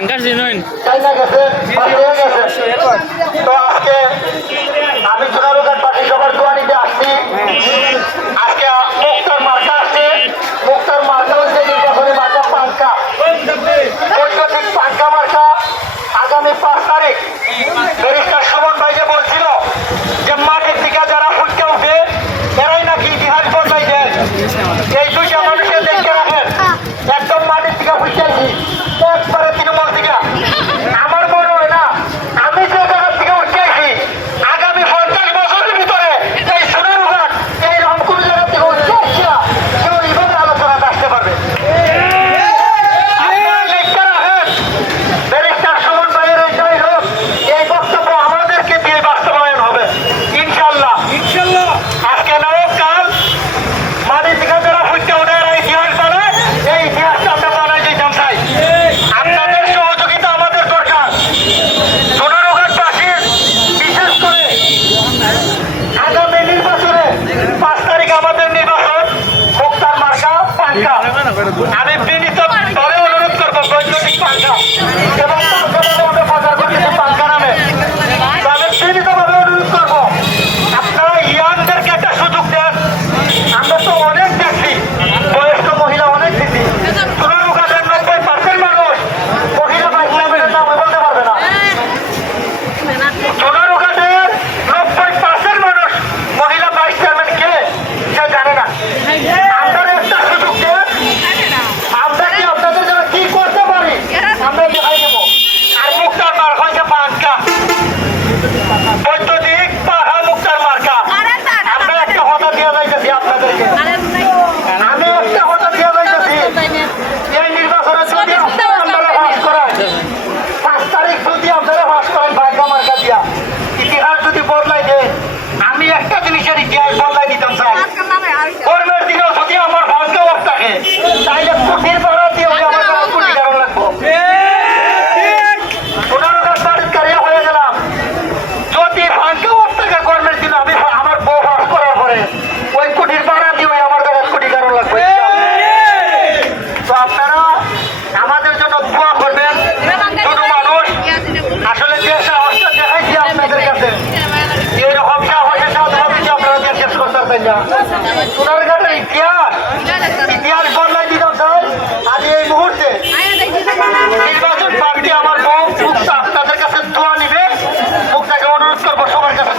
Bunker চিনুন চাইনা গেছে তো আজকে আমি সোনারুঘাট বাসী সবার দোয়ানিতে আসছি। আজকে মুক্তার মার্কা আসছে। মুক্তার মার্কা হচ্ছে নির্বাচনী মার্কা পাঙ্কা, বৈদ্যুতিক পাঙ্কা মার্কা। আগামী 5 তারিখ ব্যারিস্টার সুমন ভাই যে বলছিল যে মাটির দিকে যারা ফুটকে উঠে এরাই নাকি ইতিহাস বদলাই দেন। এই দুইটা মানুষের দেখতে রাখেন, একদম মাটির দিকে ফুটকেছি একবারে তৃণমূল থেকে। আমার মনে হয় না আমি যে জায়গার থেকে উঠেছি আগামী 50 বছরের ভিতরে এই সোনারুঘাট এই রংপুর জায়গা থেকে উঠে আসছিলা কেউ এইভাবে আলোচনাতে আসতে পারবে। আপনারা দেখতে রাখেন, ব্যারিস্টার সুমন ভাইয়ের এটাই হোক, এই বক্তব্য আমাদেরকে দিয়ে বাস্তবায়ন হবে ইনশাল্লাহ। আজকে নয় কাল মাটির দিকে যারা ফুটতে ওঠে এরা ইতিহাস বানায়, এই ইতিহাসটা আমরা বানাই দিতাম চাই। আপনাদের সহযোগিতা আমাদের দরকার। সোনারুঘাটবাসীর বিশেষ করে আগামী নির্বাচনে 5 তারিখ আমাদের নির্বাচন মুক্তার মার্কা পাঙ্কা। আমি বিনীতভাবে অনুরোধ করবো বৈদ্যুতিক পাঙ্কা এবং আমরা বাজার করতেছি পাঙ্কা নামে। তো আমি বিনীতভাবে অনুরোধ করবো আপনারা ইয়াংদেরকে একটা সুযোগ দেন। আমরা তো অনেক দেখছি, বয়স্ক মহিলা অনেক দেখছি। সোনারুঘাটের 90% মানুষ মহিলা ভাইস চেয়ারম্যানের নাম বলতে পারবে না। সোনারুঘাটের 90% মানুষ মহিলা ভাইস চেয়ারম্যান কে সে জানে না। আপনারা একটা সুযোগ দেন, আমরা কি আপনাদের জন্য কি করতে পারি আমরা দেখাই দেবো। আর মুক্তার মার্কা হচ্ছে পাঙ্কা, বৈদ্যুতিক পাহা মুক্তার মার্কা। আমরা একটা কথা দিয়ে যাইতেছি আপনাদেরকে, আমি একটা কথা দিয়ে যাইতেছি, এই নির্বাচনে যদি আপনারা পাস করেন 5 তারিখ যদি আপনারা পাস করেন ভাগ্য মার্কা দিয়া ইতিহাস যদি বদলাই দেন, আমি একটা জিনিসের ইতিহাস বদলাই দিতাম চাই। কর্মের দিনেও যদি আমার ভাগ্য থাকে তাইলে কোটির ভাড়া দিয়ে হলে আমার কাছে কোটি কারণ লাগবো। সোনারুঘাট বাড়ির কারিয়া হয়ে গেলাম, যদি ভাগ্য থাকে কর্মের দিনে আমি আমার বউ পাস করার পরে ওই কোটির ভাড়া দিয়ে আমার কাছে কোটি কারণ লাগবে। তো আপনারা আমাদের জন্য দোয়া করবেন। ছোট মানুষ আসলে যে সাহসটা দেখাইছি আপনাদের কাছে, এইরকম সাহসের সাথে আপনারা দেশ শেষ করতে পারবেন না। সোনারুঘাটের ইতিহাস বদলাই দিতাম স্যার। আজ এই মুহূর্তে নির্বাচন পার্টি আমার বউ মুক্তা আপনাদের কাছে দোয়া নিবে। মুক্তাকে অনুরোধ করবো সবার কাছে